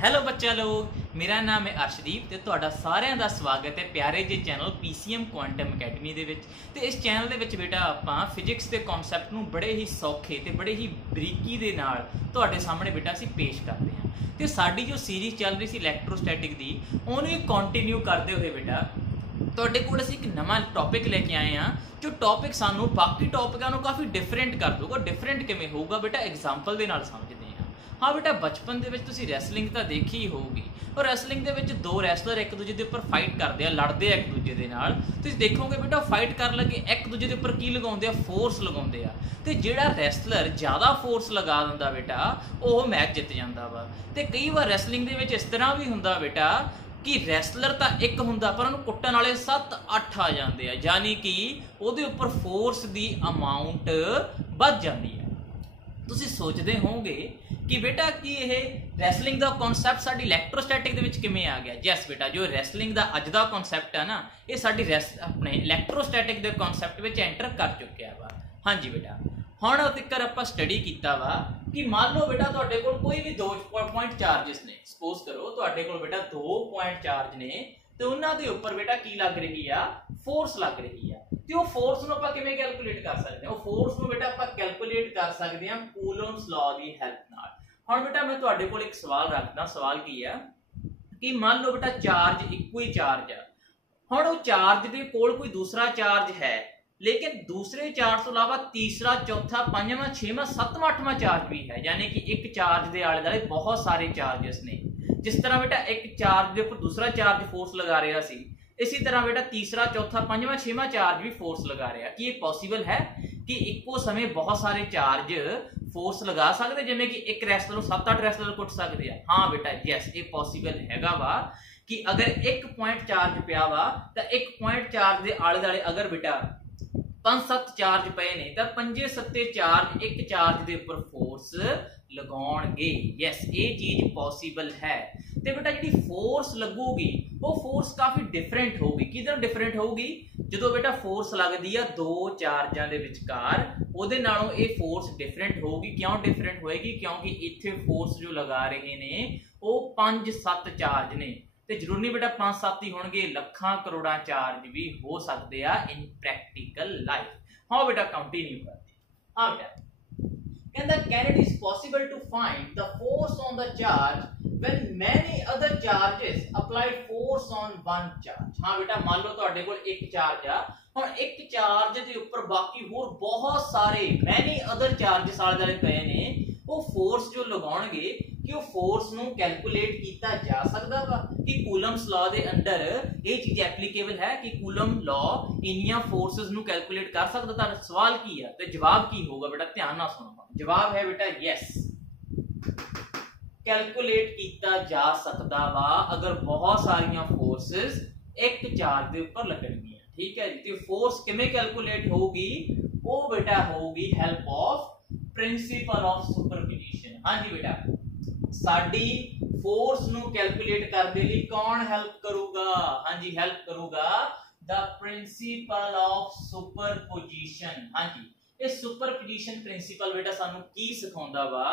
Hello ਬੱਚਾ ਲੋਕ, ਮੇਰਾ ਨਾਮ ਹੈ ਅਰਸ਼ਦੀਪ ਤੇ ਤੁਹਾਡਾ ਸਾਰਿਆਂ ਦਾ ਸਵਾਗਤ ਹੈ ਪਿਆਰੇ ਜਿਹੇ ਚੈਨਲ ਪੀਸੀਐਮ ਕੁਆਂਟਮ ਅਕੈਡਮੀ ਦੇ ਵਿੱਚ। ਤੇ ਇਸ ਚੈਨਲ ਦੇ ਵਿੱਚ ਬੇਟਾ ਆਪਾਂ ਫਿਜ਼ਿਕਸ ਦੇ ਕਨਸੈਪਟ ਨੂੰ ਬੜੇ ਹੀ ਸੌਖੇ ਤੇ ਬੜੇ ਹੀ ਬਰੀਕੀ ਦੇ ਨਾਲ ਤੁਹਾਡੇ ਸਾਹਮਣੇ ਬੇਟਾ ਅਸੀਂ ਪੇਸ਼ ਕਰਦੇ ਹਾਂ। ਤੇ ਸਾਡੀ ਜੋ ਸੀਰੀਜ਼ ਚੱਲ ਰਹੀ ਸੀ ਇਲੈਕਟ੍ਰੋਸਟੈਟਿਕ ਦੀ, ਉਹਨੂੰ ਹੀ ਕੰਟੀਨਿਊ ਕਰਦੇ ਹੋਏ ਬੇਟਾ ਤੁਹਾਡੇ ਕੋਲ ਅਸੀਂ ਇੱਕ ਨਵਾਂ ਟੌਪਿਕ ਲੈ ਕੇ ਆਏ ਹਾਂ, ਜੋ ਟੌਪਿਕ ਸਾਨੂੰ ਬਾਕੀ ਟੌਪਿਕਾਂ ਨੂੰ ਕਾਫੀ ਡਿਫਰੈਂਟ ਕਰ ਦੂਗਾ। ਡਿਫਰੈਂਟ ਕਿਵੇਂ ਹੋਊਗਾ ਬੇਟਾ, ਐਗਜ਼ਾਮਪਲ ਦੇ ਨਾਲ ਸਮਝਦੇ ਹਾਂ। हाँ बेटा, बचपन ਦੇ ਵਿੱਚ ਤੁਸੀਂ ਰੈਸਲਿੰਗ ਤਾਂ ਦੇਖੀ ਹੀ ਹੋਊਗੀ। ਔਰ ਰੈਸਲਿੰਗ ਦੇ ਵਿੱਚ ਦੋ ਰੈਸਲਰ ਇੱਕ ਦੂਜੇ ਦੇ ਉੱਪਰ ਫਾਈਟ ਕਰਦੇ ਆ, ਲੜਦੇ ਆ ਇੱਕ ਦੂਜੇ ਦੇ ਨਾਲ। ਤੁਸੀਂ ਦੇਖੋਗੇ ਬੇਟਾ ਫਾਈਟ ਕਰਨ ਲੱਗੇ ਇੱਕ ਦੂਜੇ ਦੇ ਉੱਪਰ ਕੀ ਲਗਾਉਂਦੇ ਆ, ਫੋਰਸ ਲਗਾਉਂਦੇ ਆ। ਤੇ ਜਿਹੜਾ ਰੈਸਲਰ ਜ਼ਿਆਦਾ ਫੋਰਸ ਲਗਾ ਦਿੰਦਾ ਬੇਟਾ, ਉਹ ਮੈਚ ਜਿੱਤ ਜਾਂਦਾ ਵਾ। ਤੇ ਕਈ ਵਾਰ ਰੈਸਲਿੰਗ ਦੇ ਵਿੱਚ ਇਸ ਤਰ੍ਹਾਂ ਵੀ ਹੁੰਦਾ ਬੇਟਾ ਕਿ ਰੈਸਲਰ ਤਾਂ ਇੱਕ ਹੁੰਦਾ ਪਰ ਉਹਨੂੰ ਕੁੱਟਣ ਵਾਲੇ 7-8 ਆ ਜਾਂਦੇ ਆ, ਯਾਨੀ ਕਿ ਉਹਦੇ ਉੱਪਰ ਫੋਰਸ ਦੀ ਅਮਾਊਂਟ ਵੱਧ ਜਾਂਦੀ ਹੈ। ਤੁਸੀਂ ਸੋਚਦੇ ਹੋਵੋਗੇ ਕਿ ਬੇਟਾ ਕੀ ਇਹ ਰੈਸਲਿੰਗ ਦਾ ਕਨਸੈਪਟ ਸਾਡੀ ਇਲੈਕਟ੍ਰੋਸਟੈਟਿਕ ਦੇ ਵਿੱਚ ਕਿਵੇਂ ਆ ਗਿਆ। ਯੈਸ ਬੇਟਾ, ਜੋ ਰੈਸਲਿੰਗ ਦਾ ਅੱਜ ਦਾ ਕਨਸੈਪਟ ਹੈ ਨਾ, ਇਹ ਸਾਡੀ ਆਪਣੇ ਇਲੈਕਟ੍ਰੋਸਟੈਟਿਕ ਦੇ ਕਨਸੈਪਟ ਵਿੱਚ ਐਂਟਰ ਕਰ ਚੁੱਕਿਆ ਵਾ। ਹਾਂਜੀ ਬੇਟਾ, ਹੁਣ ਤੱਕ ਆਪਾਂ ਸਟੱਡੀ ਕੀਤਾ ਵਾ ਕਿ ਮੰਨ ਲਓ ਬੇਟਾ ਤੁਹਾਡੇ ਕੋਲ ਕੋਈ ਵੀ 2 ਪੁਆਇੰਟ ਚਾਰजेस ਨੇ। ਸਪੋਜ਼ ਕਰੋ ਤੁਹਾਡੇ ਕੋਲ ਬੇਟਾ 2 ਪੁਆਇੰਟ ਚਾਰਜ ਨੇ ਤੇ ਉਹਨਾਂ ਦੇ ਉੱਪਰ ਬੇਟਾ ਕੀ ਲੱਗ ਰਹੀ ਆ, ਫੋਰਸ ਲੱਗ ਰਹੀ ਆ। ਤੇ ਉਹ ਫੋਰਸ ਨੂੰ ਆਪਾਂ ਕਿਵੇਂ ਕੈਲਕੂਲੇਟ ਕਰ ਸਕਦੇ ਹਾਂ? ਉਹ ਫੋਰਸ ਨੂੰ ਬੇਟਾ ਆਪਾਂ ਕੈਲਕੂਲੇਟ ਕਰ ਸਕਦੇ ਹਾਂ ਕੂਲਮਸ ਲਾਅ ਦੀ ਹੈਲਪ ਨਾਲ। ਹੁਣ ਬੇਟਾ ਮੈਂ ਤੁਹਾਡੇ ਕੋਲ ਇੱਕ ਸਵਾਲ ਰੱਖਦਾ। ਸਵਾਲ ਕੀ ਆ ਕਿ ਮੰਨ ਲਓ ਬੇਟਾ ਚਾਰਜ ਇੱਕੋ ਹੀ ਚਾਰਜ ਆ। ਹੁਣ ਉਹ ਚਾਰਜ ਦੇ ਕੋਲ ਕੋਈ ਦੂਸਰਾ ਚਾਰਜ ਹੈ, ਲੇਕਿਨ ਦੂਸਰੇ ਚਾਰਜ ਤੋਂ ਇਲਾਵਾ ਤੀਸਰਾ, ਚੌਥਾ, ਪੰਜਵਾਂ, ਛੇਵਾਂ, ਸੱਤਵਾਂ, ਅੱਠਵਾਂ ਚਾਰਜ ਵੀ ਹੈ। ਯਾਨੀ ਕਿ ਇੱਕ ਚਾਰਜ ਦੇ ਆਲੇ ਦੁਆਲੇ ਬਹੁਤ ਸਾਰੇ ਚਾਰजेस ਨੇ। ਜਿਸ ਤਰ੍ਹਾਂ ਬੇਟਾ ਇੱਕ ਚਾਰਜ ਦੇ ਉੱਪਰ ਦੂਸਰਾ ਚਾਰਜ ਫੋਰਸ ਲਗਾ ਰਿਹਾ ਸੀ, ਇसी तरह बेटा तीसरा, चौथा, पंजवां, छेवां चार्ज भी फोर्स लगा रहा। कि ये पॉसिबल है कि इक्को समय बहुत सारे चार्ज फोर्स लगा सकते, जिवें कि एक रैसलर 7-8 रैसलर कुट सकते हैं? हाँ बेटा, यस, ये पॉसिबल हैगा वा कि अगर एक पॉइंट चार्ज पिया वा तो एक पॉइंट चार्ज के आले दुआले अगर बेटा 5-7 चार्ज पे ने तो 5-7 चार्ज एक चार्ज के उपर फोर्स लगाउणगे। यस, ये चीज पॉसिबल है। ते बेटा जी फोर्स लगूगी वो फोर्स काफी डिफरेंट होगी। किधर डिफरेंट होगी? जो बेटा फोर्स लगती है दो चार्जां दे विचकार, उहदे नालों ये फोर्स डिफरेंट होगी। क्यों डिफरेंट होएगी? क्योंकि इत्थे फोर्स जो लगा रहे ने वो 5-7 चार्ज ने। ते जरूरी नहीं बेटा 5-7 ही होणगे, लखां करोड़ां चार्ज भी हो सकते हैं इन प्रैक्टिकल लाइफ। हाँ बेटा, कंटिन्यू करते। हाँ बेटा कहता can it is possible to find the force on the charge when many other charges applied force on one charge। हाँ बेटा, मान लो तुहाडे कोल एक चार्ज आ, हुण एक चार्ज दे उपर बाकी होर बहुत सारे many other charges आले दुआले पए ने, वो फोर्स जो लगाउणगे कि वो फोर्स नूं कैलकुलेट कीता जा सकदा वा कि कूलम्स लॉ दे अंडर ये चीज एप्लीकेबल है कि कूलम लॉ इनियां फोर्सेस नूं कैलकुलेट कर सकदा। तां सवाल की है ते जवाब की होगा बेटा, ध्यान नाल सुनो। जवाब है बेटा यस, कैलकुलेट किया जा सकता वा अगर बहुत सारियां फोर्सेस एक चार्ज के ऊपर लगणगियां। ठीक है जी। तो फोर्स किवें कैलकुलेट होगी? वो बेटा होगी help of principal of superposition. हाँ जी बेटा, साडी फोर्स नू कैलकुलेट करने लई कौन हेल्प करूगा? हाँ जी, हेल्प करूगा द प्रिंसिपल ऑफ सुपरपोजिशन। हाँ जी, ये सुपरपोजिशन प्रिंसिपल बेटा सानू की सिखाउंदा वा?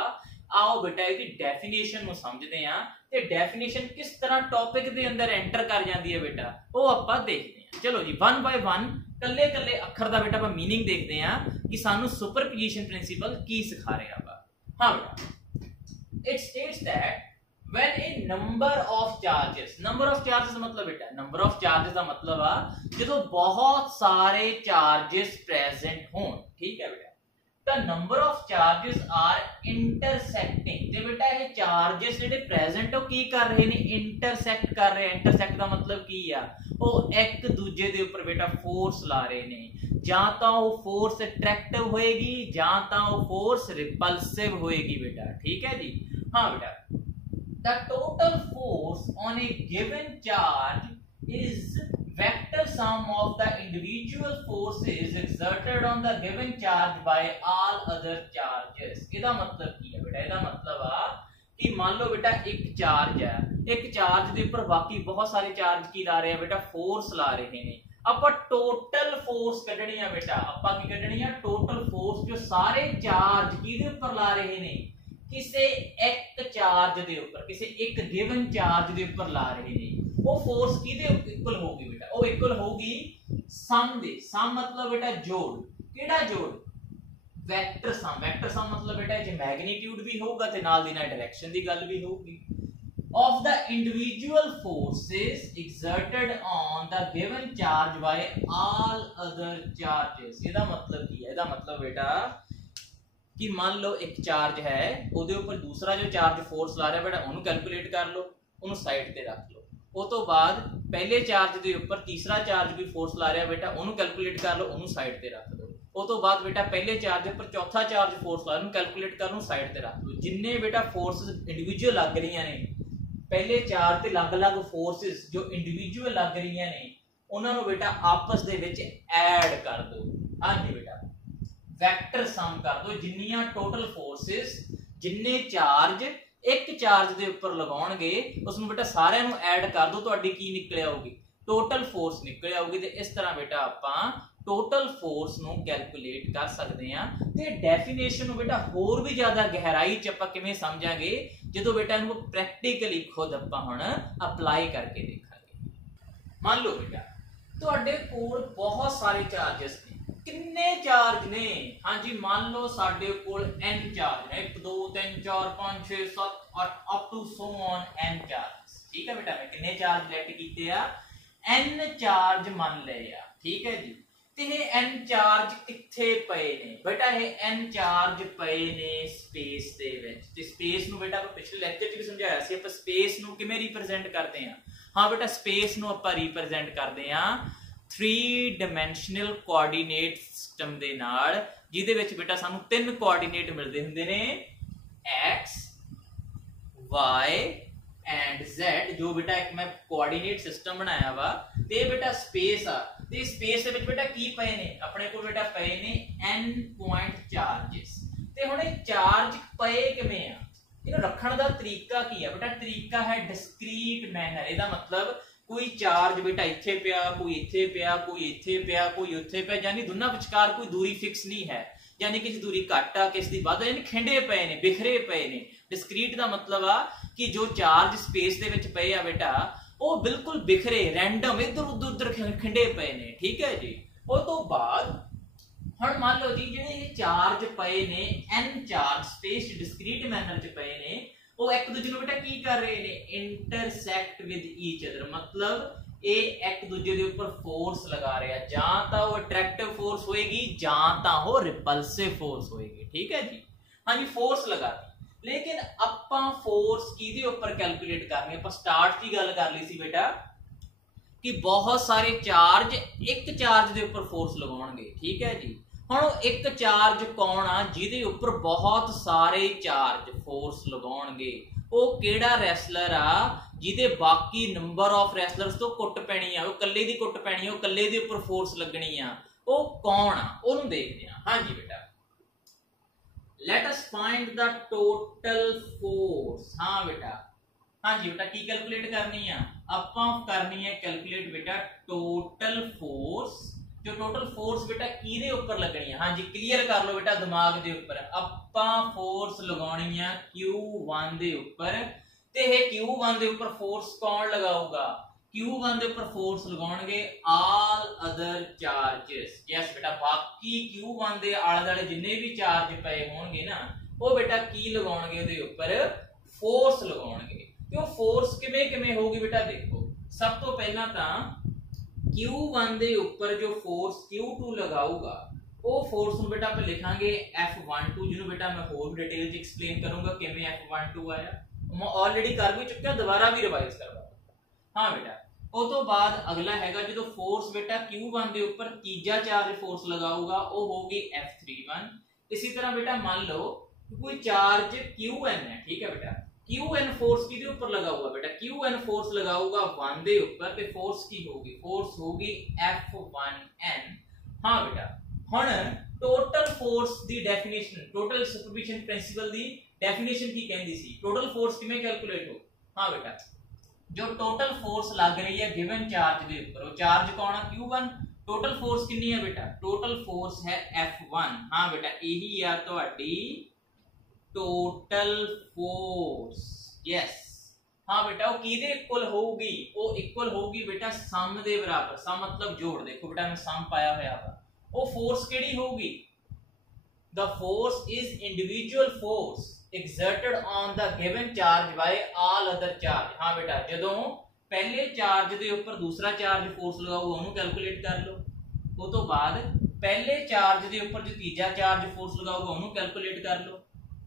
आओ बेटा इसकी डेफिनेशन नू समझदे हां ते डेफिनेशन किस तरह टॉपिक दे अंदर एंटर कर जांदी है बेटा, वो आपां देखदे हां। चलो जी, वन बाय वन कल्ले कल्ले अखर दा बेटा आपां मीनिंग देखदे हां कि सानू सुपरपोजिशन प्रिंसिपल की सिखा रहा वा। हां बेटा, it states that when a number of charges मतलब बेटा number of charges का मतलब आ जो बहुत सारे चार्जेस प्रेजेंट हों। ठीक है बेटा, the number of charges are intersecting। ते बेटा ये चार्जेस जेडे प्रेजेंट हो की कर रहे ने, इंटरसेक्ट कर रहे हैं। इंटरसेक्ट का मतलब की आ, वो एक दूजे दे ऊपर बेटा फोर्स ला रहे ने। जां तां वो फोर्स अट्रैक्टिव होएगी, जां तां वो फोर्स रिपल्सिव होएगी बेटा। ठीक है जी। हाँ बेटा, the total force on a given charge is vector sum of the individual forces exerted on the given charge by all other charges। ਇਹਦਾ मतलब ਕੀ ਹੈ बेटा? ਇਹਦਾ मतलब आ कि मान लो बेटा एक चार्ज है, एक चार्ज के ऊपर बाकी बहुत सारे चार्ज की ला रहे हैं बेटा, फोर्स ला रहे हैं। ਆਪਾਂ टोटल फोर्स कढनी है बेटा, ਆਪਾਂ की कढनी है टोटल फोर्स जो सारे चार्ज किहदे ऊपर ला रहे हैं, किसी एक चार्ज के उपर किसी एक गिवन चार्ज के उपर ला रहे हैं वो फोर्स किहदे इक्वल होगी बेटा वो इक्वल होगी सम दे सम मतलब बेटा जोड़ किहड़ा जोड़ वेक्टर सम मतलब बेटा जे मैग्नीट्यूड भी होगा ते नाल दी नाल डायरेक्शन दी गल भी होगी of the individual forces exerted on the given charge by all other charges ਇਹਦਾ मतलब ਕੀ ਹੈ ਇਹਦਾ मतलब बेटा कि मान लो एक चार्ज है ਉਹਦੇ ਉੱਪਰ दूसरा जो चार्ज फोर्स ला रहा है बेटा ਉਹਨੂੰ कैलकुलेट कर लो ਉਹਨੂੰ साइड ਤੇ ਰੱਖ ਲਓ ਉਹ ਤੋਂ ਬਾਅਦ ਪਹਿਲੇ ਚਾਰਜ ਦੇ ਉੱਪਰ तीसरा चार्ज भी फोर्स ला रहा है बेटा ਉਹਨੂੰ कैलकुलेट कर लो ਉਹਨੂੰ साइड ਤੇ ਰੱਖ ਦੋ ਉਹ ਤੋਂ ਬਾਅਦ बेटा पहले चार्ज ਦੇ ਉੱਪਰ चौथा चार्ज फोर्स ला ਉਹਨੂੰ कैलकुलेट कर लो साइड ਤੇ ਰੱਖ ਲਓ ਜਿੰਨੇ बेटा फोर्सेस इंडिविजुअल ਲੱਗ ਰਹੀਆਂ ਨੇ पहले चार ते अलग-अलग फोर्सेस जो इंडिविजुअल लग रही ने उन्हां नूं बेटा आपस दे विच ऐड कर दो हां जी बेटा वेक्टर सम कर दो जिन्नियां टोटल फोर्सेस जिन्ने चार्ज एक चार्ज दे ऊपर लगाउणगे उस नूं बेटा सारिਆਂ नूं ऐड कर दो तुहाडी की निकल आऊगी टोटल फोर्स निकल आऊगी ते इस तरह बेटा आपां टोटल फोर्स नूं कैलकुलेट कर सकते हैं ते डेफिनेशन नूं बेटा होर भी ज्यादा गहराई च आपां किवें समझांगे जो बेटा इनको प्रैक्टिकली खुद आपां हुण अप्लाई करके देखांगे मान लो बेटा तुहाडे कोल बहुत सारे चार्जेस ने किन्ने चार्ज ने हाँ जी मान लो साडे कोल n चार्ज ने 1 2 3 4 5 6 7 8 up to so on n charge ठीक है बेटा मैं किन्ने चार्ज लेट कीते आ n चार्ज मान ले आ ठीक है जी ते n चार्ज किथे पए ने बेटा ये n चार्ज पए ने स्पेस दे विच ते स्पेस नु बेटा ਆਪਾਂ ਪਿਛਲੇ ਲੈਕਚਰ ਚ ਵੀ ਸਮਝਾਇਆ ਸੀ ਆਪਾਂ स्पेस नु ਕਿਵੇਂ ਰਿਪਰੈਜ਼ੈਂਟ ਕਰਦੇ ਆ ਹਾਂ बेटा स्पेस नु ਆਪਾਂ ਰਿਪਰੈਜ਼ੈਂਟ ਕਰਦੇ ਆ 3 ਡਾਈਮੈਂਸ਼ਨਲ ਕੋਆਰਡੀਨੇਟ ਸਿਸਟਮ ਦੇ ਨਾਲ ਜਿਹਦੇ ਵਿੱਚ बेटा ਸਾਨੂੰ ਤਿੰਨ ਕੋਆਰਡੀਨੇਟ ਮਿਲਦੇ ਹੁੰਦੇ ਨੇ x y एंड z जो बेटा एक मैं कोऑर्डिनेट सिस्टम बनाया वा ते बेटा स्पेस आ ते स्पेस दे विच बेटा की पए ने अपने को बेटा पए ने n पॉइंट चार्जेस ते हुणे चार्ज पए किवें आ इहनूं रखण दा तरीका की है बेटा तरीका है डिस्क्रीट मैनर ਇਹਦਾ मतलब कोई चार्ज बेटा इत्थे पिया कोई इत्थे पिया कोई इत्थे पिया कोई उत्थे पिया यानी दोनों विचकार कोई दूरी फिक्स नहीं है यानी किसी दूरी घट आ किसी दी वध यानी खिंडे पे ने बिखरे पे ने डिस्क्रीट दा मतलब आ कि जो चार्ज स्पेस दे विच पए आ बेटा वो बिल्कुल बिखरे रैंडम इधर उधर खिंडे पे ने ठीक है जी उस तो बाद हुण मान लो जी जिहड़े ये चार्ज पए ने n charge space discrete manner च पए ने वो एक दूजे नूं बेटा की कर रहे ने इंटरसेक्ट विद ईच अदर मतलब ये एक दूजे दे ऊपर फोर्स लगा रहे हैं जां तां वो अट्रैक्टिव फोर्स होएगी जां तां वो रिपल्सिव फोर्स होएगी ठीक है जी हां जी फोर्स लगाती लेकिन आपां फोर्स किहदे ऊपर कैलकुलेट करनी आपां स्टार्ट की गल कर ली सी बेटा कि बहुत सारे चार्ज एक चार्ज दे ऊपर फोर्स लगाउणगे ठीक है जी हुण एक चार्ज कौन आ जिहदे ऊपर बहुत सारे चार्ज फोर्स लगाउणगे वो केड़ा रैसलर आ जिहदे बाकी नंबर ऑफ रैसलर्स तो कुट पैनी आ वो कल्ले दी कुट पैनी आ वो कल्ले दे ऊपर फोर्स लगनी आ वो कौन आ ओनू देखदे आ हां जी बेटा let us find the total force हां बेटा हां जी बेटा की कैलकुलेट करनी आ आपां करनी है कैलकुलेट बेटा टोटल फोर्स जो टोटल फोर्स बेटा किहदे ऊपर लगनी है हां जी क्लियर कर लो बेटा दिमाग दे ऊपर आपां फोर्स लगाउणी है Q1 दे ऊपर ते हे Q1 दे ऊपर फोर्स कौन लगाऊगा Q1 दे ऊपर फोर्स लगाउणगे ऑल अदर चार्जेस यस बेटा बाकी Q1 दे आले दुआले जिन्ने भी चार्ज पए होणगे ना वो बेटा की लगाउणगे ओदे ऊपर फोर्स लगाउणगे ते वो फोर्स किवें किवें होगी बेटा देखो सब तो पहला तां Q1 दे ऊपर जो फोर्स Q2 लगाऊगा वो फोर्स ਨੂੰ बेटा ਆਪਾਂ ਲਿਖਾਂਗੇ F12 ਜਿਹਨੂੰ बेटा मैं ਹੋਰ डिटेल ਚ एक्सप्लेन करूंगा ਕਿਵੇਂ F12 ਆਇਆ मैं ऑलरेडी कर भी चुका दोबारा भी रिवाइज करवा हां बेटा ਉਹ ਤੋਂ ਬਾਅਦ ਅਗਲਾ ਹੈਗਾ ਜਦੋਂ फोर्स बेटा Q1 ਦੇ ਉੱਪਰ ਤੀਜਾ ਚਾर्ज फोर्स लगाऊगा वो होगी F31 इसी तरह बेटा मान लो कोई चार्ज Qn है ठीक है बेटा Qn फोर्स किसके ऊपर लगा हुआ बेटा Qn फोर्स लगा होगा 1 दे ऊपर ते फोर्स की होगी फोर्स होगी F1n हां बेटा हुण टोटल फोर्स दी डेफिनेशन टोटल सुपरपोजिशन प्रिंसिपल दी डेफिनेशन की कहंदी सी टोटल फोर्स किवें कैलकुलेट हो हां बेटा जो टोटल फोर्स लग रही है गिवन चार्ज दे ऊपर वो चार्ज कौन है Q1 टोटल फोर्स कितनी है बेटा टोटल फोर्स है F1 हां बेटा यही आ तुहाडी टोटल फोर्स। यस हाँ बेटा वो किहदे इक्वल होगी, वो इक्वल होगी बेटा सम दे बराबर। सम मतलब जोड़, देखो बेटा मैं सम पाया होया वा, वो फोर्स केड़ी होगी, the force is individual force exerted on the given charge by all other charge। हाँ बेटा जदों पहले चार्ज दे ऊपर दूसरा चार्ज फोर्स लगाऊगा उन्होंने कैलकुलेट कर लो, वो तो बाद पहले चार्ज दे ऊपर जो तीजा चार्ज फोर्स लगाऊगा उन्होंने कैलकुलेट कर लो।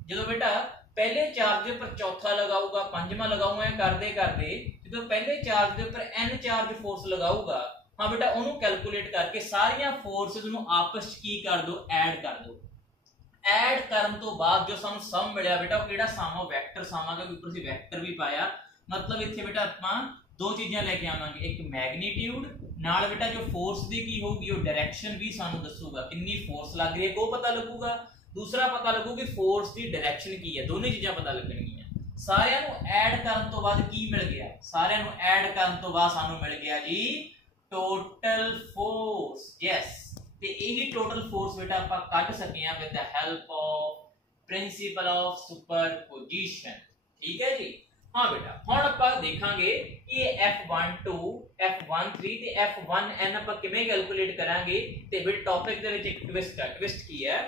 जदों बेटा पहले चार्ज दे ऊपर चौथा लगाऊगा पंजवां लगाऊंगा करदे करदे जदों पहले चार्ज दे ऊपर n चार्ज फोर्स लगाऊगा, हाँ बेटा उन्होंने कैलकुलेट करके सारियां फोर्सेस नूं आपस च की कर दो, ऐड कर दो। ऐड करन तो बाद जो सानू सम मिलिया बेटा वो केड़ा सम है, वेक्टर सम आ, ऊपर से वेक्टर भी पाया, मतलब इत्थे बेटा आपां दो चीज़ां लेके आवांगे, एक मैग्नीट्यूड नाल बेटा जो फोर्स दी की होगी वो डायरेक्शन भी सानू दसूगा, कितनी फोर्स लग रही है वो पता लगूगा, दूसरा पता लगू कि फोर्स दी डायरेक्शन की है, दोनों चीज़ां पता लगणगीਆਂ। सारिਆਂ ਨੂੰ ऐड करन तो बाद की मिल गया, सारिਆਂ ਨੂੰ ऐड करन तो बाद सानू मिल गया जी टोटल फोर्स। यस ਤੇ ਇਹੀ टोटल फोर्स बेटा ਆਪਾਂ ਕੱਢ ਸਕੇ ਆ with the help of principle of superposition. ਠੀਕ ਹੈ ਜੀ हाँ बेटा ਹੁਣ ਆਪਾਂ ਦੇਖਾਂਗੇ ਕਿ ਇਹ F12 F13 ਤੇ F1n ਆਪਾਂ ਕਿਵੇਂ ਕੈਲਕੂਲੇਟ ਕਰਾਂਗੇ। ਤੇ ਬੇਟਾ ਟੌਪਿਕ ਦੇ ਵਿੱਚ ਇੱਕ ਟਵਿਸਟ ਹੈ, ਟਵਿਸਟ ਕੀ ਹੈ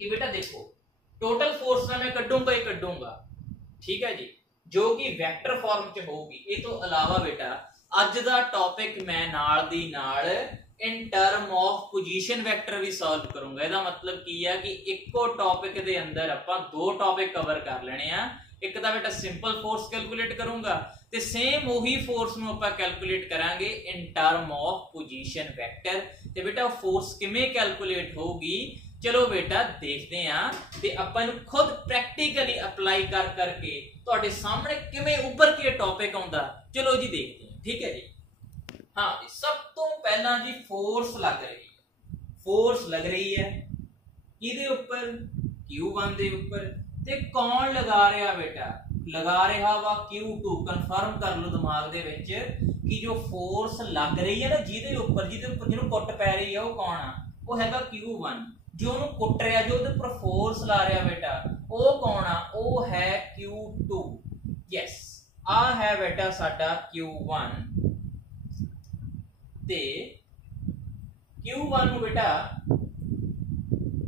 ਕਿ बेटा देखो टोटल फोर्स ਦਾ मैं ਕੱਢੂੰਗਾ ਹੀ ਕੱਢੂੰਗਾ, ठीक है जी, जो कि वेक्टर फॉर्म ਚ ਹੋਊਗੀ। ਇਹ ਤੋਂ ਇਲਾਵਾ बेटा ਅੱਜ ਦਾ ਟੌਪਿਕ ਮੈਂ ਨਾਲ ਦੀ ਨਾਲ इन टर्म ऑफ पोजीशन वेक्टर भी सॉल्व करूंगा। ਇਹਦਾ मतलब की है कि ਇੱਕੋ टॉपिक ਦੇ ਅੰਦਰ ਆਪਾਂ ਦੋ टॉपिक कवर कर लेने ਆ, ਇੱਕ ਤਾਂ बेटा सिंपल फोर्स कैलकुलेट करूंगा ਤੇ सेम ਉਹੀ फोर्स ਨੂੰ ਆਪਾਂ कैलकुलेट ਕਰਾਂਗੇ इन टर्म ऑफ पोजीशन वेक्टर। ਤੇ बेटा फोर्स ਕਿਵੇਂ कैलकुलेट होगी चलो बेटा देखते हैं ਤੇ ਆਪਾਂ ਨੂੰ खुद प्रैक्टिकली अप्लाई कर करके ਤੁਹਾਡੇ सामने ਕਿਵੇਂ ਉੱਭਰ ਕੇ टॉपिक ਆਉਂਦਾ, चलो जी देखते हैं। ठीक है जी हाँ सब तो पहला जी फोर्स लग रही है, फोर्स लग रही है किहदे उपर Q1 दे उपर ते कौन लगा रहा बेटा, लगा रहा वा Q2। कन्फर्म कर लो दिमाग दे विच कि जो फोर्स लग रही है ना जिहदे उपर जिहनूं कुट पै रही है वो कौन आ, वो हैगा Q1। जो उहनूं कुट रहा जो उहदे उपर फोर्स ला रहा बेटा वो कौन आ, वो है Q2। यस आ है बेटा साडा Q1 ते Q1 ਨੂੰ बेटा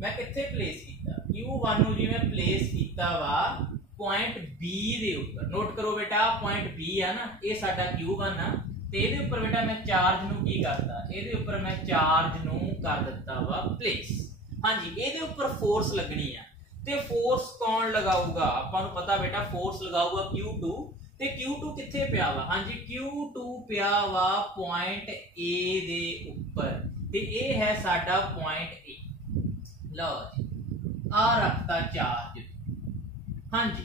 मैं किथे प्लेस कीता, Q1 ਨੂੰ जी मैं प्लेस कीता वा पॉइंट B दे ऊपर। नोट करो बेटा पॉइंट B है ना, ये साडा Q1 आ ते इहदे ऊपर बेटा मैं चार्ज ਨੂੰ की करता, इहदे ऊपर मैं चार्ज ਨੂੰ कर दिता वा प्लेस। हां जी इहदे ऊपर फोर्स लगनी है ते फोर्स कौन लगाऊगा, आपां नूं पता बेटा फोर्स लगाऊगा Q2 ਤੇ Q2 ਕਿੱਥੇ ਪਿਆ ਵਾ, ਹਾਂਜੀ Q2 ਪਿਆ ਵਾ ਪੁਆਇੰਟ A ਦੇ ਉੱਪਰ ਤੇ ਇਹ ਹੈ ਸਾਡਾ ਪੁਆਇੰਟ A। ਲਓ ਜੀ ਆ ਰੱਖਤਾ ਚਾਰਜ। ਹਾਂਜੀ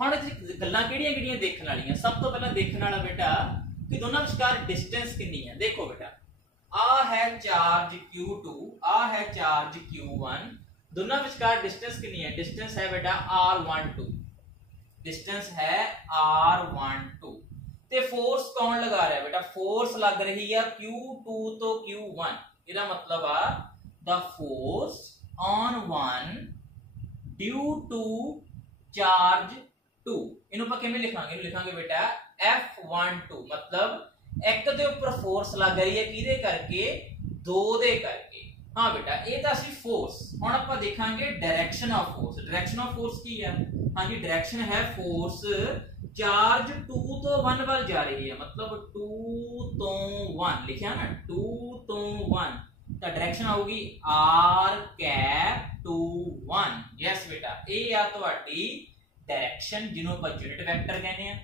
ਹੁਣ ਗੱਲਾਂ ਕਿਹੜੀਆਂ ਦੇਖਣ ਵਾਲੀਆਂ, ਸਭ ਤੋਂ ਪਹਿਲਾਂ ਦੇਖਣ ਵਾਲਾ बेटा ਕਿ ਦੋਨਾਂ ਵਿਚਕਾਰ ਡਿਸਟੈਂਸ ਕਿੰਨੀ ਹੈ। ਦੇਖੋ बेटा ਆ ਹੈ ਚਾਰਜ Q2 ਆ ਹੈ ਚਾਰਜ Q1, ਦੋਨਾਂ ਵਿਚਕਾਰ ਡਿਸਟੈਂਸ ਕਿੰਨੀ ਹੈ, ਡਿਸਟੈਂਸ ਹੈ बेटा R12, डिस्टेंस है R12 ते फोर्स कौन लगा रहा है बेटा, फोर्स लग रही है Q2 तो Q1। इसका मतलब आ the force on one due to charge 2। इनु ਆਪਾਂ ਕਿਵੇਂ ਲਿਖਾਂਗੇ, ਲਿਖਾਂਗੇ बेटा F12 मतलब एक दे ऊपर फोर्स लग रही है किहदे करके, दो दे करके। हाँ बेटा ये तो असली फोर्स। हुण आपां देखांगे direction of force. Direction of force की है, हाँ जी डायरेक्शन है फोर्स चार्ज 2 तो 1 वाल जा रही है, मतलब 2 तो 1 लिखा ना 2 तो 1 तो डायरेक्शन आऊगी R कैप टू 1। यस बेटा ये आ तुहाडी डायरेक्शन जिन्हों आपां यूनिट वेक्टर कहने आ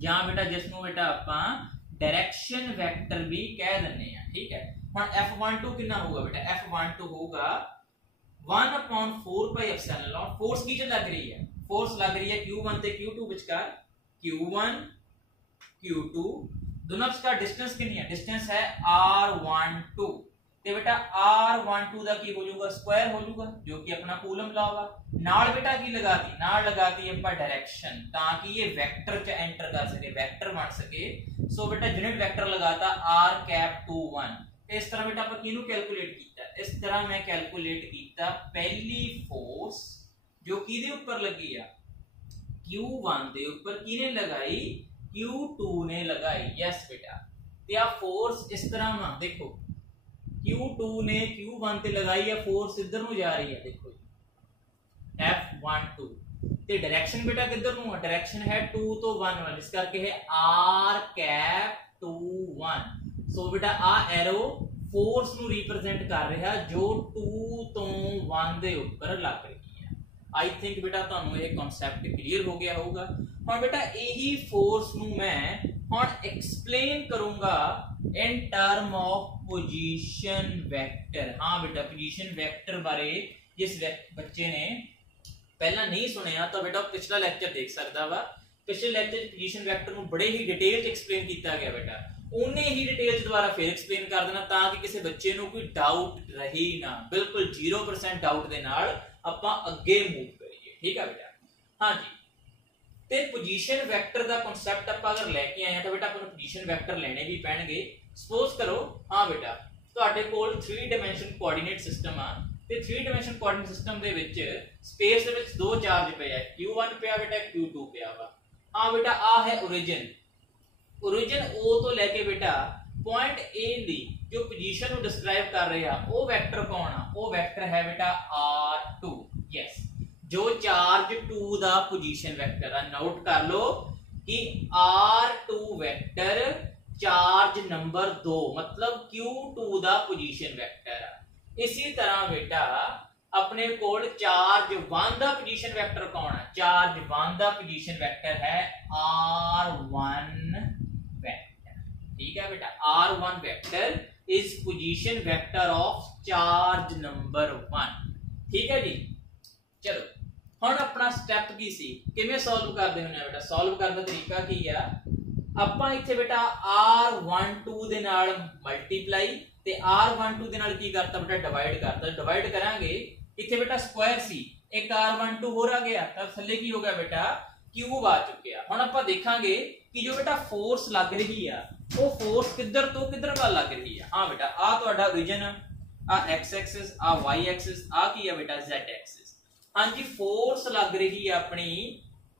या बेटा जिसनों बेटा आपां डायरेक्शन वेक्टर भी कह दिंदे आ। ठीक है ਹੁਣ F12 कितना होगा बेटा, F12 होगा 1/4 पाई एप्सिलॉन नॉट। फोर्स की लग रही है, फोर्स लग रही है Q1 ते Q2 विचकार, Q1 Q2 दोनों विचकार डिस्टेंस कितनी है, डिस्टेंस है R12 ते बेटा R12 दा की हो जाऊगा स्क्वायर हो जाऊगा जो कि अपना कूलम लॉ वा। नाल बेटा की लगाती, नाल लगाती ਆਪਾਂ डायरेक्शन ताकि ये वेक्टर च एंटर कर सके, वेक्टर बन सके। सो बेटा यूनिट वेक्टर लगाता R कैप टू 1। इस तरह बेटा ਆਪਾਂ ਕਿਹਨੂੰ ਕੈਲਕੂਲੇਟ ਕੀਤਾ, इस तरह मैं कैलकुलेट किया पहली फोर्स जो किहदे उपर लगी आ, Q1 दे उपर किने लगाई, Q2 ने लगाई। यस बेटा, ते आ फोर्स इस तरह वा, देखो Q2 ने Q1 ते लगाई है, फोर्स इधर नु जा रही है, देखो F12 ते डायरेक्शन बेटा किधर नु है, डायरेक्शन है 2 तो 1 वाली, इस करके है R कैप 2 1। सो बेटा आ एरो फोर्स नु रिप्रेजेंट कर रहा जो 2 तो 1 दे ऊपर लग रही है। आई थिंक बेटा तुहानू ये कांसेप्ट क्लियर हो गया होगा। हुण बेटा यही फोर्स नु मैं हुण एक्सप्लेन करूंगा इन टर्म ऑफ पोजीशन वेक्टर। हाँ बेटा, पोजीशन वेक्टर बारे जिस बच्चे ने पहला नहीं सुनिया तो बेटा पिछला लेक्चर देख सकता वा। पिछले लेक्चर पोजीशन वेक्टर नु बड़े ही डिटेल एक्सप्लेन किया गया बेटा, उन्हें ही डिटेल द्वारा फिर एक्सप्लेन कर देना ताकि किसी बच्चे नु कोई डाउट रहे ना, बिल्कुल 0% डाउट दे नाल आपां अगे मूव करिए। ठीक है बेटा। हाँ जी, ते पोजीशन वेक्टर दा कांसेप्ट आपां अगर लेके आए तो बेटा आपां पोजीशन वेक्टर लेने भी पैणगे। सपोज करो हाँ बेटा तुहाडे कोल 3 डायमेंशन कोऑर्डिनेट सिस्टम आ ते 3 डायमेंशन कोऑर्डिनेट सिस्टम दे विच स्पेस दे विच दो चार्ज पे है, Q1 पे बेटा Q2 पे वा। हाँ बेटा आ है ओरिजिन, ओरिजिन O तो लेके बेटा पॉइंट A दी जो पोजीशन को डिस्क्राइब कर रहे हैं वो वेक्टर कौन आ, वो वेक्टर है बेटा R2। यस, जो चार्ज 2 दा पोजीशन वेक्टर है, नोट कर लो कि R2 वेक्टर चार्ज नंबर 2 मतलब Q2 दा पोजीशन वेक्टर है। इसी तरह बेटा अपने कोल चार्ज 1 दा पोजीशन वेक्टर कौन है, चार्ज 1 दा पोजीशन वेक्टर है R1 वेक्टर। ठीक है बेटा, R1 vector is position vector of charge number 1। ठीक है जी। चलो हुण अपना स्टेप की सी, किवें सॉल्व करदे हुंदे बेटा, सॉल्व करने दा तरीका की है, आपां इत्थे बेटा R12 दे नाल मल्टीप्लाई ते R12 दे नाल की करता बेटा डिवाइड करता, डिवाइड करांगे इत्थे बेटा स्क्वायर सी, एक R12 हो रहा गया तब थल्ले की हो गया बेटा क्यूब आ चुकिया। हुण आपां देखांगे कि जो बेटा फोर्स लग रही है वो फोर्स किधर तो किधर वाल लग रही है। हाँ बेटा आ तुहाडा ओरिजिन, आ x एक्सिस, आ y एक्सिस, आ की है बेटा z एक्सिस। हाँ जी, फोर्स लग रही है अपनी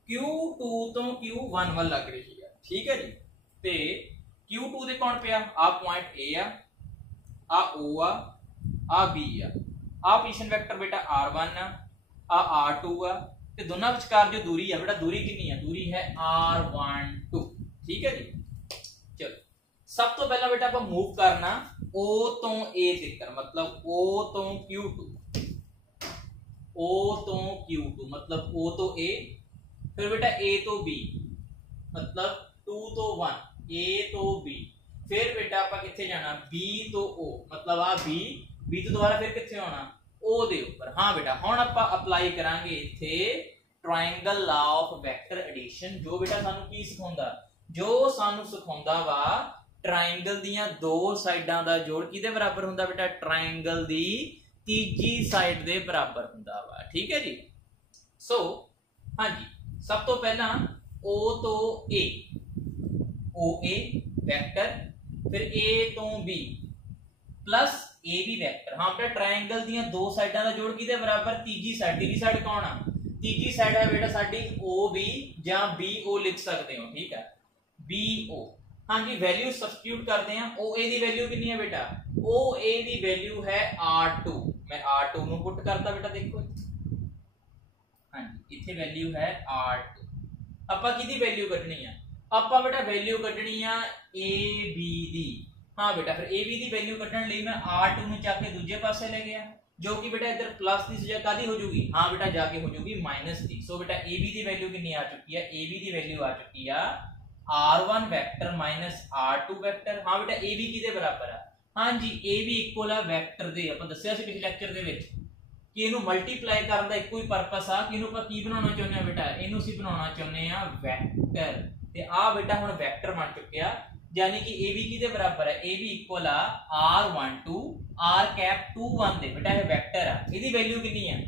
Q2 तो Q1 वाल लग रही है। ठीक है जी। ते Q2 दे कौन पे आ पॉइंट A आ O आ B आ पोजीशन वेक्टर बेटा R1 आ R2 आ ते दोनों विचकार जो दूरी है बेटा, दूरी कितनी है, दूरी है R12। ठीक है जी। चलो सब तो पहला बेटा आप मूव करना O तो A तक, मतलब O तो Q2, O तो Q2 मतलब O तो A, फिर बेटा A तो B मतलब 2 तो 1, A तो B, फिर बेटा आप किथे जाना B तो O मतलब आ B तो दोबारा फिर किथे होना O दे ऊपर। हाँ बेटा हुण आपां अप्लाई करांगे इथे triangle law of vector addition, जो बेटा सानू की सिखाउंदा, जो सानू सिखाउंदा वा ट्रायंगल दियां दो साइडां दा जोड़ किदे बराबर हुंदा बेटा, ट्रायंगल दी तीजी साइड दे बराबर हुंदा वा। ठीक है जी। सो हाँ जी, सब तो पहला O तो A, OA वेक्टर, फिर A तो B प्लस AB वेक्टर। हाँ बेटा ट्रायंगल दियां दो साइडां दा जोड़ किदे बराबर, तीजी साइड। तीजी साइड कौन आ, तीजी साइड है बेटा साडी OB या BO लिख सकते हो। ठीक है, BO। हाँ जी, वैल्यू सब्स्टिट्यूट करते हैं। OA दी वैल्यू कितनी है बेटा, OA दी वैल्यू है R2, मैं R2 नु पुट करता बेटा, देखो हाँ जी इथे वैल्यू है R2। आपां किदी वैल्यू कढनी है, आपां बेटा वैल्यू कढनी आ AB दी। हाँ बेटा फिर AB दी वैल्यू कढण लई मैं R2 नु चक के दूजे पासे ले गया, जो कि बेटा इधर प्लस की जगह कादी हो जाएगी, हाँ बेटा जाके हो जाएगी माइनस की। सो बेटा AB दी वैल्यू कितनी आ चुकी है, AB दी वैल्यू आ चुकी है R1 vector minus R2 vector. हाँ बेटा AB किदे बराबर है, हाँ जी AB इक्वल है वेक्टर दे। आपां दस्सिया सी पिछले लेक्चर दे विच कि इहनू मल्टीप्लाई करन दा इक्को ही पर्पस आ कि इहनू आपां की बनाउणा चाहुंदे आ बेटा, इहनू ਅਸੀਂ बनाउणा चाहुंदे आ वेक्टर। ते आ बेटा हुण वेक्टर बन चुकिया, यानी कि AB किदे बराबर है, AB इक्वल आ R12 R कैप 21 दे। बेटा ये वेक्टर है, इहदी वैल्यू कितनी है,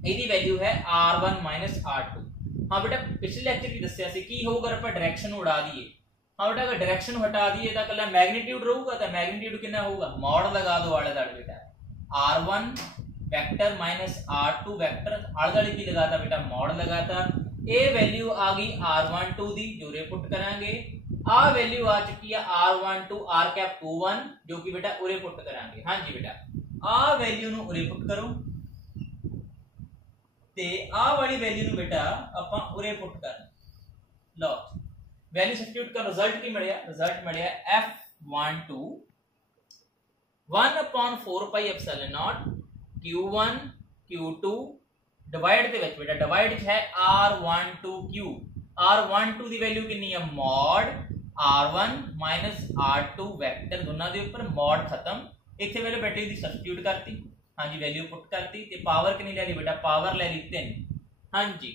इहदी वैल्यू है R1 माइनस R2। हाँ बेटा पिछले लेक्चर की दस्सिया सी की होगा अगर डायरेक्शन उड़ा दिए। हाँ बेटा अगर डायरेक्शन हटा दिए तो कल्ला मैग्नीट्यूड रहूगा, तो मैग्नीट्यूड कितना होगा, मॉड लगा दो आले दाले बेटा R1 vector minus R2 vector आले दुआले की लगाता बेटा मॉड लगाता। ये वैल्यू आ गई R12 दी जो उरे पुट करांगे। आ वैल्यू आ चुकी है R12 R कैप 21 जो कि बेटा उरे पुट करांगे। हाँ जी बेटा आ वैल्यू नु उरे पुट करो ते आ वाली वैल्यू नु बेटा आपां उरे पुट कर लो। वैल्यू सब्स्टिट्यूट कर रिजल्ट की मिलिया, रिजल्ट मिलिया F12 1/4 pi epsilon naught Q1 Q2 divide दे विच बेटा डिवाइड है R12Q। R12 दी वैल्यू कितनी है mod R1 minus R2 vector दोनों के ऊपर मॉड खत्म। इत्थे वैल्यू बेटे दी सब्स्टिट्यूट करती। हाँ जी वैल्यू पुट करती ते पावर कितनी ले ली बेटा पावर ले ली 3। हाँ जी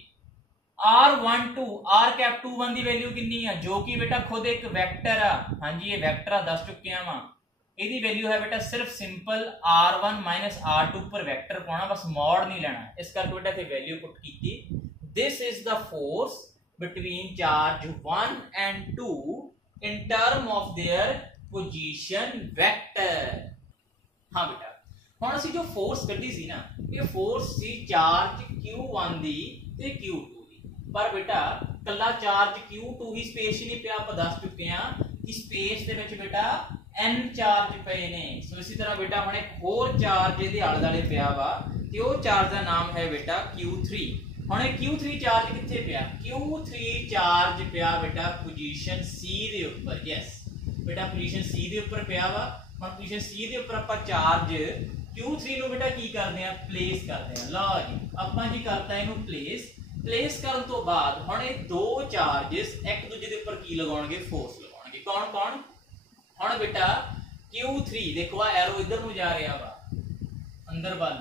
R12 R कैप 21 दी वैल्यू कितनी है जो कि बेटा खुद एक वेक्टर आ। हाँ जी ये वेक्टर आ दस चुके हैं वा। ਇਹਦੀ वैल्यू है बेटा सिर्फ सिंपल R1 माइनस R2 पर वेक्टर पाना बस मॉड नहीं लेना। इस करके बेटा इत्थे वैल्यू पुट कीती। This is the force between charge 1 and 2 in term of their position vector. हाँ बेटा हुण असीं जो फोर्स कड्ढी सी ना ये फोर्स सी चार्ज Q1 दी ते Q2 दी। पर बेटा कल्ला चार्ज Q2 ही स्पेस ही नहीं पिया। आपां दस चुके हैं कि स्पेस दे विच बेटा n चार्ज पे ने। सो इसी तरह बेटा हुण एक होर चार्ज इहदे आले दुआले पिया वा ते ओह चार्ज दा नाम है बेटा Q3। हुण ये Q3 चार्ज कित्थे पिया? Q3 चार्ज पिया बेटा पोजीशन C दे ऊपर। यस बेटा पोजीशन C दे ऊपर पिया वा। हुण पोजीशन C दे ऊपर आपां चार्ज Q3 नु बेटा की करदे आ प्लेस करदे आ। लो जी आपां जी करता इहनू प्लेस। प्लेस करन तो बाद हुण ये दो चार्जेस एक दूजे दे ऊपर की लगाउणगे फोर्स लगाउणगे। कौन कौन? हुण बेटा Q3 देखो आ एरो इधर नु जा रहा वा अंदर वाल।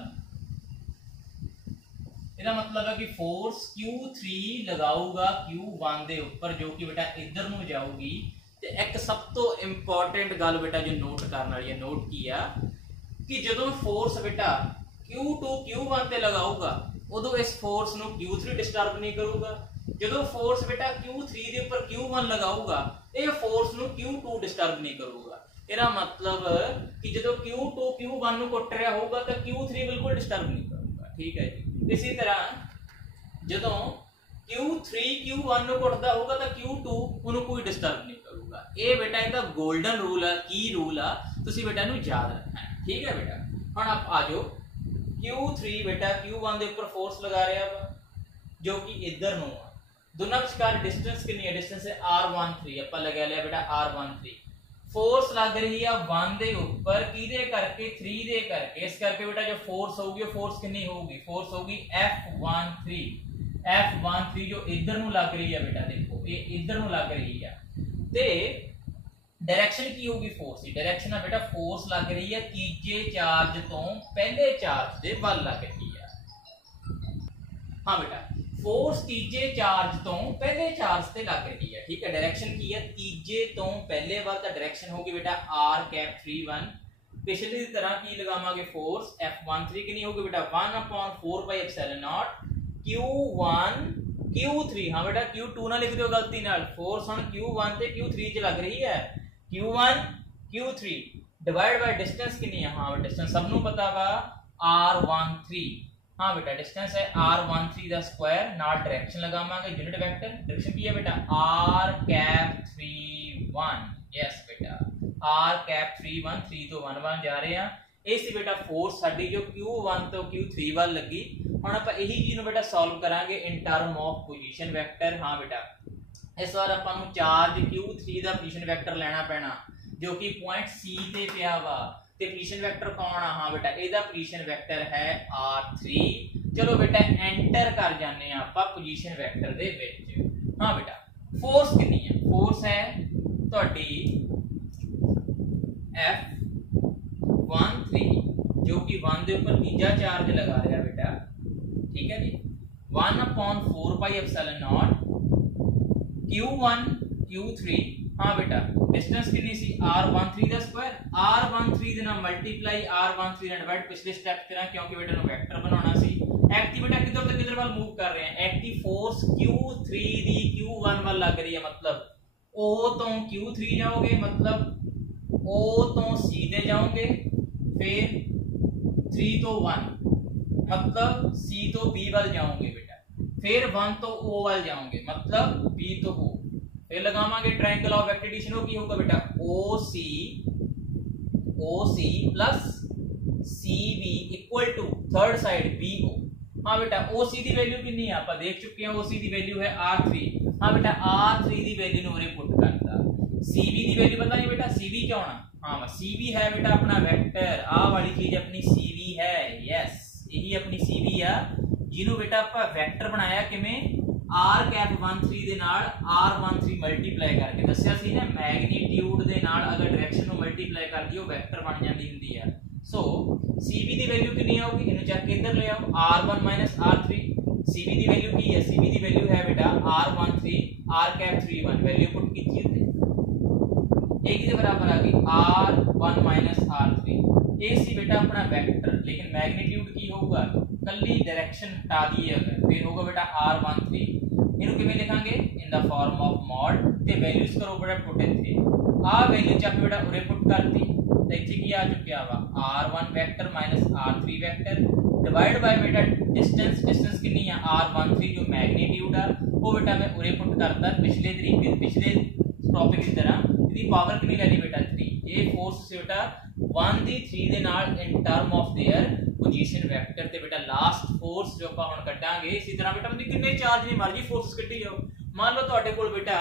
इसका मतलब है कि फोर्स Q3 लगाऊगा Q1 दे ऊपर जो कि बेटा इधर नु जाऊगी। ते एक सब तो इंपॉर्टेंट गल बेटा जो नोट करने वाली है नोट किया कि जदों फोर्स बेटा Q2 Q1 ते लगाऊगा उदों इस फोर्स नु Q3 डिस्टर्ब नहीं करूगा। जदों फोर्स बेटा Q3 दे ऊपर Q1 लगाऊगा ये फोर्स नु Q2 डिस्टर्ब नहीं करूगा। इसका मतलब कि जदों Q2 Q1 नु कुट रहा होगा तो Q3 बिल्कुल डिस्टर्ब नहीं करूगा। ठीक है जी। इसी तरह जदों Q3 Q1 नु कुटदा होगा तो Q2 उन्हें कोई डिस्टर्ब नहीं करूगा। ये बेटा इहदा गोल्डन रूल है की रूल आ तुसीं बेटा इहनूं याद रखना है। ठीक है बेटा हुण आप आ जाओ Q3 बेटा Q1 दे ऊपर फोर्स लगा रहा वा जो कि इधर नु आ। दोनों विचकार डिस्टेंस कितनी है? डिस्टेंस है R13। आपां लगा लिया बेटा R13। फोर्स लग रही है 1 दे ऊपर किदे करके 3 दे करके। इस करके बेटा जो फोर्स होगी फोर्स कितनी होगी? फोर्स होगी F13। F13 जो इधर नु लग रही है बेटा देखो ये इधर नु लग रही है ते डायरेक्शन की होगी फोर्स की। डायरेक्शन है बेटा फोर्स लग रही है तीजे चार्ज तो पहले चार्ज दे वल लग रही है। हाँ बेटा फोर्स तीजे चार्ज तो पहले चार्ज ते लग रही है। ठीक है डायरेक्शन की है तीजे तो पहले वाल दा डायरेक्शन होगी बेटा R कैप 31। पिछली की तरह की लगावांगे फोर्स F13 कितनी होगी बेटा 1/4 pi epsilon naught Q1 Q3। हाँ बेटा Q2 ना लिख दो गलती नाल। फोर्स हुण Q1 ते Q3 च लग रही है Q1 Q3 divide by distance कितनी है? हाँ डिस्टेंस सबनों पता वा R13। हाँ बेटा डिस्टेंस है R13 दा स्क्वायर नाल डायरेक्शन लगावांगे यूनिट वेक्टर। डायरेक्शन की है बेटा R कैप 31। यस बेटा R कैप 31 3 तो 1 1 जा रहे हैं। ਇਹ ਸੀ बेटा फोर्स साडी जो Q1 तो Q3 वाल लगी। हुण आपां यही चीज नूं बेटा सॉल्व करांगे इन टर्म ऑफ पोजीशन वेक्टर। हाँ बेटा इस बार आपां नूं चार्ज Q3 दा पोजीशन वेक्टर लेना पैना जो कि पॉइंट C ते पिया वा ते पोजीशन वेक्टर कौन आ? हाँ बेटा ਇਹਦਾ पोजीशन वेक्टर है R3। चलो बेटा एंटर कर जाने आपां पोजीशन वेक्टर दे विच। हाँ बेटा फोर्स कितनी है? फोर्स है ਤੁਹਾਡੀ F13 जो कि 1 के ऊपर तीजा चार्ज लगा रहा बेटा। ठीक है जी 1/4 pi epsilon naught Q1 Q3। हाँ बेटा डिस्टेंस कितनी सी R13 दा स्क्वायर। R13 दे नाल मल्टीप्लाई R13 नाल डिवाइड पिछले स्टेप करा क्योंकि बेटा नु वेक्टर बनाना सी। एक्टिव बेटा किधर तक किधर वाल मूव कर रहे हैं? एक्टिव फोर्स Q3 दी Q1 वाल लग रही है मतलब O तो Q3 जाओगे मतलब O तो C दे जाओगे फिर 3 तो 1 मतलब C तो B वाल जाओगे बेटा, फिर 1 तो O वाल जाओगे मतलब B तो O, फिर लगावांगे ट्रायंगल ऑफ वेक्टर एडिशन, की होगा बेटा OC plus CB equal to third side BO। हाँ बेटा OC दी वैल्यू कितनी है आप देख चुके हैं, OC दी वैल्यू है R3। हाँ बेटा R3 दी वैल्यू ने पुट करता, CB दी वैल्यू पता नहीं बेटा, CB क्या होना, हाँ CB है बेटा अपना वेक्टर, आ वाली चीज अपनी CB है, यस यही अपनी CB है, जिन्हों बेटा आप वेक्टर बनाया किवें r∨13 ਦੇ ਨਾਲ r13 ਮਲਟੀਪਲਾਈ ਕਰਕੇ ਦੱਸਿਆ ਸੀ ਨਾ, ਮੈਗਨੀਟਿਊਡ ਦੇ ਨਾਲ ਅਗਰ ਡਾਇਰੈਕਸ਼ਨ ਨੂੰ ਮਲਟੀਪਲਾਈ ਕਰ ਦਿਓ ਵੈਕਟਰ ਬਣ ਜਾਂਦੀ ਹੁੰਦੀ ਹੈ। ਸੋ CB ਦੀ ਵੈਲਿਊ ਕਿੰਨੀ ਆਊਗੀ, ਇਹਨੂੰ ਚੱਕ ਕੇ ਇੱਧਰ ਲੈ ਆਓ, r1 r3। CB ਦੀ ਵੈਲਿਊ ਕੀ ਹੈ, CB ਦੀ ਵੈਲਿਊ ਹੈ बेटा r13 r∨31, वैल्यू पुट कीजिए थे, एक ही बराबर आ गई r1 r3। ये सी बेटा अपना वेक्टर, लेकिन मैग्नीट्यूड की होगा कल्ली डायरेक्शन हटा दी अगर, फिर होगा बेटा r13, इनको किवें लिखांगे in the form of mod ते वैल्यूज करो बेटा पुट इथे, आ वैल्यू चक बेटा उरे पुट करती ते इथे की आ चुकिया वा r1 vector r3 vector divide by बेटा डिस्टेंस, डिस्टेंस कितनी है r13 जो मैग्नीट्यूड है वो बेटा मैं उरे पुट करता पिछले तरीके पिछले टॉपिक की तरह, इसकी पावर कितनी ले ली बेटा 3, ये फोर्स से बेटा 1 दी 3 ਦੇ ਨਾਲ इन term of their position vector ते बेटा लास्ट फोर्स जो ਆਪਾਂ ਹੁਣ ਕੱਢਾਂਗੇ, इसी तरह बेटा ਤੁਸੀਂ ਕਿੰਨੇ ਚਾਰਜ ਦੀ ਮਰਜ਼ੀ फोर्सेस ਕੱਢੀ ਜਾਓ, मान लो ਤੁਹਾਡੇ ਕੋਲ बेटा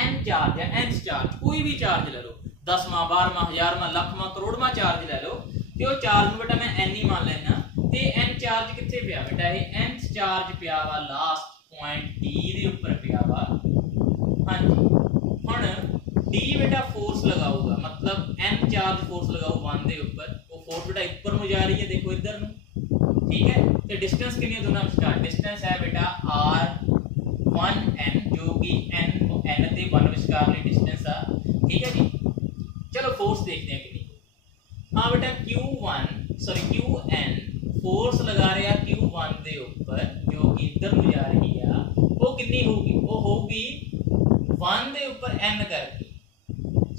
n चार्ज है, n चार्ज कोई भी चार्ज ले लो, 10वां 12वां 1000वां ਲੱਖਵਾਂ ਕਰੋੜਵਾਂ ਚਾਰਜ ਲੈ ਲਓ ਤੇ ਉਹ ਚਾਰਜ ਨੂੰ बेटा मैं n ही मान लेना, ਤੇ n ਚਾਰਜ ਕਿੱਥੇ ਪਿਆ बेटा, ਇਹ n ਚਾਰਜ ਪਿਆ ਵਾ ਲਾਸਟ ਪੁਆਇੰਟ D ਦੇ ਉੱਪਰ ਪਿਆ ਵਾ। हाँ जी ਹੁਣ D बेटा फोर्स लगाऊगा, मतलब n चार्ज फोर्स लगाओ 1 ਦੇ ਉੱਪਰ, वो फोर्स बेटा ऊपर ਨੂੰ जा रही है, देखो इधर ਨੂੰ, ठीक है। ਤੇ डिस्टेंस कितनी है दोनों स्टार्ट, डिस्टेंस है बेटा r1n जो कि n ਤੇ 1 ਵਿਚਕਾਰ ਲਈ डिस्टेंस ਆ, ठीक है जी। चलो फोर्स देखते हैं कितनी, हाँ बेटा qn फोर्स लगा रहा q1 ਦੇ ਉੱਪਰ जो कि इधर ਨੂੰ जा रही है, वो कितनी होगी, वो होगी 1 ਦੇ ਉੱਪਰ n करके,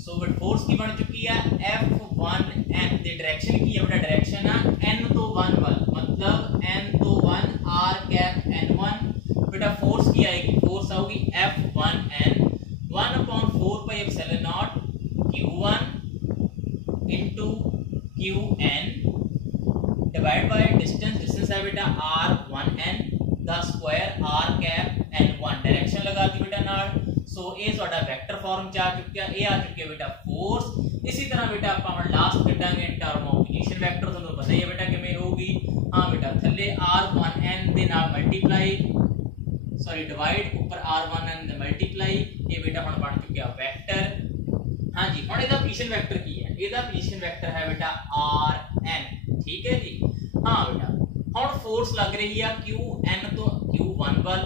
सो बट फोर्स की बन चुकी है F1n, दी डायरेक्शन की है बेटा, डायरेक्शन है n तो 1 वाल, मतलब n तो 1 r∨n1 बेटा फोर्स की आएगी, फोर्स आएगी F1n 1/4πε0 q1 into qn divide by distance, distance है बेटा r1n the square r∨n1, direction लगा दी बेटा नाल, सो ये ਤੁਹਾਡਾ वेक्टर फॉर्म च आ चुका, ये आ चुके बेटा फोर्स। इसी तरह बेटा ਆਪਾਂ ਹੁਣ लास्ट ਕੱਢਾਂਗੇ in term of position vector, ਤੁਹਾਨੂੰ ਪਤਾ ਹੀ ਹੈ बेटा ਕਿਵੇਂ ਹੋਊਗੀ, हाँ बेटा थल्ले r1n ਦੇ ਨਾਲ ਮਲਟੀਪਲਾਈ सॉरी डिवाइड ऊपर r1n ਦੇ ਮਲਟੀਪਲਾਈ, ये बेटा ਹੁਣ ਬਣ ਚੁੱਕਿਆ वेक्टर। हाँ जी ਹੁਣ ਇਹਦਾ पोजीशन वेक्टर ਕੀ ਹੈ, ਇਹਦਾ पोजीशन वेक्टर है बेटा rn, ठीक है जी। हाँ बेटा ਹੁਣ फोर्स लग रही है qn तो q1 वाल,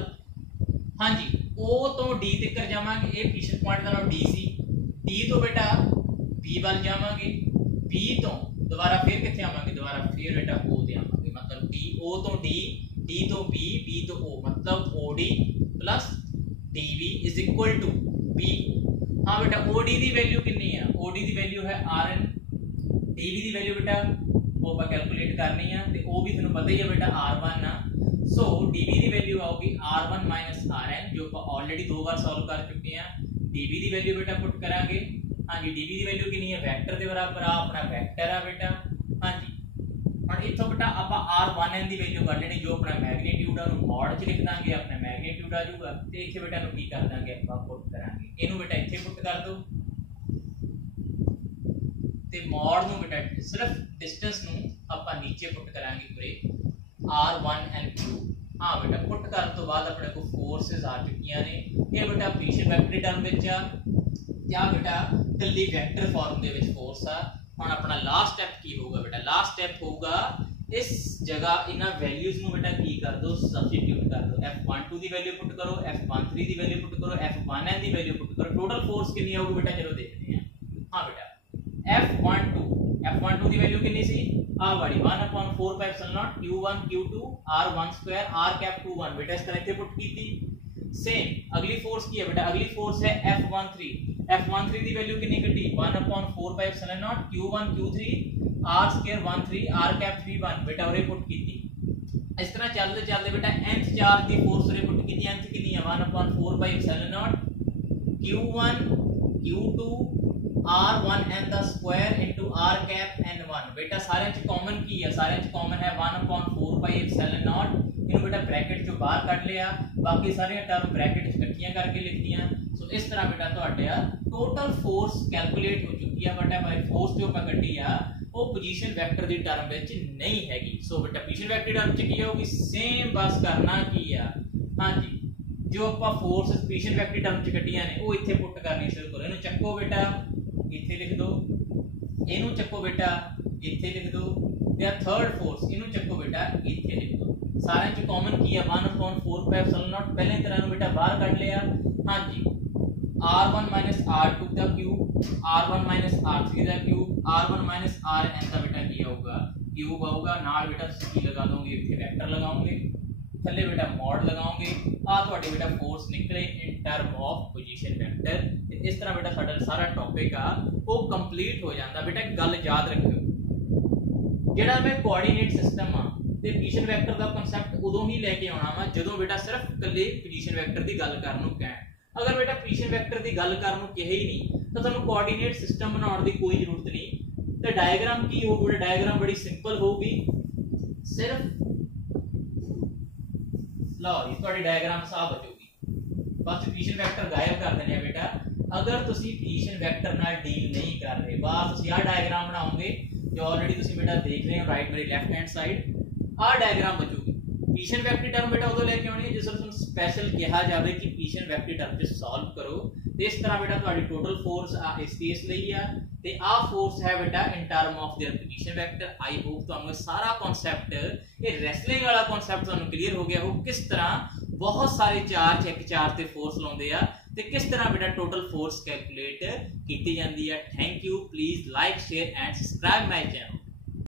हाँ जी O तो D तक जावांगे, ये पोजीशन पॉइंट का नाम D सी, D तो बेटा B वाल जावांगे, B तो दोबारा फिर किथे आवांगे, दोबारा फिर बेटा O ते आवांगे, मतलब D O तो D, D तो B, B तो O, मतलब OD plus DB is equal to BO। हाँ बेटा OD दी वैल्यू कितनी है, OD दी वैल्यू है Rn, DB दी वैल्यू बेटा वो आप कैलकुलेट करनी है, ते O भी तुहानू पता ही है बेटा R1 ना, सो dB ਦੀ ਵੈਲਿਊ ਆਊਗੀ r1 rn ਜੋ ਆਪਾਂ ਆਲਰੇਡੀ ਦੋ ਵਾਰ ਸੋਲਵ ਕਰ ਚੁੱਕੇ ਹਾਂ। dB ਦੀ ਵੈਲਿਊ ਬੇਟਾ ਪੁੱਟ ਕਰਾਂਗੇ, ਹਾਂਜੀ dB ਦੀ ਵੈਲਿਊ ਕਿੰਨੀ ਹੈ, ਵੈਕਟਰ ਦੇ ਬਰਾਬਰ ਆ ਆਪਣਾ ਵੈਕਟਰ ਆ ਬੇਟਾ। ਹਾਂਜੀ ਹੁਣ ਇੱਥੋਂ ਬੇਟਾ ਆਪਾਂ r1n ਦੀ ਵੈਲਿਊ ਕੱਢ ਲੈਣੀ, ਜੋ ਆਪਣਾ ਮੈਗਨੀਟਿਊਡ ਆ ਉਹਨੂੰ ਮੋਡ ਚ ਲਿਖ ਦਾਂਗੇ, ਆਪਣਾ ਮੈਗਨੀਟਿਊਡ ਆ ਜਾਊਗਾ, ਤੇ ਇੱਥੇ ਬੇਟਾ ਨੂੰ ਕੀ ਕਰ ਦਾਂਗੇ ਆਪਾਂ ਪੁੱਟ ਕਰਾਂਗੇ, ਇਹਨੂੰ ਬੇਟਾ ਇੱਥੇ ਪੁੱਟ ਕਰ ਦੋ, ਤੇ ਮੋਡ ਨੂੰ ਬੇਟਾ ਸਿਰਫ ਡਿਸਟੈਂਸ ਨੂੰ ਆਪਾਂ ਨੀਚੇ ਪੁੱਟ ਕਰਾਂਗੇ ਪੂਰੇ r1n3। हाँ बेटा पुट करने तो बाद अपने को फोर्सेस आ चुकी ने, ये बेटा पोजीशन वेक्टर टर्म विच आ या बेटा कल्ली वेक्टर फॉर्म दे विच फोर्स आ। हुण अपना लास्ट स्टेप की होगा बेटा, लास्ट स्टेप होगा इस जगह इन्हां वैल्यूज नु बेटा की कर दो, सब्स्टिट्यूट कर दो, f12 दी वैल्यू पुट करो, f13 दी वैल्यू पुट करो, f1n दी वैल्यू पुट करो, टोटल फोर्स कितनी आऊगी बेटा चलो देखते हैं। हाँ बेटा f12 दी वैल्यू कितनी सी आ वाली 1/4πε0 q1 q2 r1 square r∨21 बेटा इस तरह से पुट की थी। सेम अगली फोर्स की है बेटा, अगली फोर्स है f13 दी वैल्यू कितनी कटी 1/4πε0 q1 q3 r square 1 3 r cap 3 1 बेटा उरे पुट की। इस तरह चलते चलते बेटा nth चार्ज की फोर्स उरे पुट की। nth कितनी है 1/4 pi epsilon naught q1 q2 r1 n दा square into r cap n1। बेटा सारे च कॉमन की है, सारे च कॉमन है 1/4 पाई एप्सिलॉन नॉट। इन्हों बेटा ब्रैकेट चो बाहर कट लिया, बाकी सारी टर्म ब्रैकेट च इकट्ठियां करके लिख दियां। सो इस तरह बेटा तुहाडे टोटल फोर्स कैलकुलेट हो चुकी है। बट भाई फोर्स जो ਆਪਾਂ ਕੱਢੀ ਆ ਉਹ पोजीशन वेक्टर ਦੀ टर्म ਵਿੱਚ नहीं हैगी। सो बेटा पोजीशन वेक्टर टर्म ਚ ਕੀ ਹੋਊਗੀ सेम बस करना की आ। हाँ जी जो ਆਪਾਂ फोर्स पोजीशन वेक्टर टर्म ਚ ਕੱਢੀਆਂ ਨੇ ਉਹ ਇੱਥੇ ਪੁੱਟ ਕਰਨੀ ਸ਼ੁਰੂ ਕਰੋ। ਇਹਨੂੰ ਚੱਕੋ ਬੇਟਾ ਇੱਥੇ ਲਿਖ ਦੋ, ਇਹਨੂੰ ਚੱਕੋ ਬੇਟਾ ਇੱਥੇ ਲਿਖ ਦੋ ਤੇ थर्ड फोर्स ਇਹਨੂੰ ਚੱਕੋ ਬੇਟਾ ਇੱਥੇ लिख दो। सारे च कॉमन की है 1/4 पाई एप्सिलॉन नॉट। पहले तरह ਨੂੰ बेटा बाहर ਕੱਢ ਲਿਆ। हाँ जी r1 minus r2 का क्यूब r1 minus r3 का क्यूब r1 minus rn का बेटा क्या होगा क्यूब होगा। नाल बेटा तुम लगा दोगे इथे वेक्टर लगाओगे, थल्ले बेटा मॉड लगाओगे। आ ਤੁਹਾਡੇ बेटा फोर्स निकले इन टर्म ऑफ पोजीशन वेक्टर। ते इस तरह बेटा साडा सारा टॉपिक आ वो कंप्लीट हो जाता। बेटा एक गल याद रखियो, जेड़ा मैं कोऑर्डिनेट सिस्टम आ ਤੇ पोजीशन वेक्टर ਦਾ ਕਨਸੈਪਟ ਉਦੋਂ ਹੀ ਲੈ ਕੇ ਆਉਣਾ ਵਾ ਜਦੋਂ बेटा सिर्फ ਕੱਲੇ पोजीशन वेक्टर ਦੀ ਗੱਲ ਕਰਨ ਨੂੰ ਕਹਿਣ। अगर बेटा पोजीशन वेक्टर की गल करन नूं कहे ही नहीं तो तुहानूं कोऑर्डिनेट सिस्टम बनाउण दी कोई जरूरत नहीं। तो डायग्राम की होगी, डायग्राम बड़ी सिंपल होगी। सिर्फ लो जी तुहाडी डायग्राम साफ बचूगी, बस पोजीशन वेक्टर गायब कर देने बेटा। अगर तुसीं पोजीशन वेक्टर नाल डील नहीं कर रहे, बस तुसीं आ डायग्राम बनाओगे जो ऑलरेडी तुसीं बेटा देख रहे हो राइट मेरी लेफ्ट हैंड साइड। आ डायग्राम बचूगी। पोजीशन वेक्टर टर्म बेटा उदों लेके आउणी है जिस तुहानूं स्पैशल कहा जाए कि पोजीशन वेक्टर टर्म च सॉल्व करो। तो इस तरह बेटा तुहाडी टोटल फोर्स इस केस लई आ ते आ फोर्स है बेटा इन term of their position vector. I hope तुहानूं सारा कॉन्सेप्ट ये रेसलिंग वाला कॉन्सेप्ट तुहानूं क्लीयर हो गया हो, किस तरह बहुत सारे चार्ज एक चार्ज ते फोर्स लाउंदे आ ते किस तरह बेटा टोटल फोर्स कैलकुलेट कीती जांदी है। Thank you, please like share and subscribe my channel.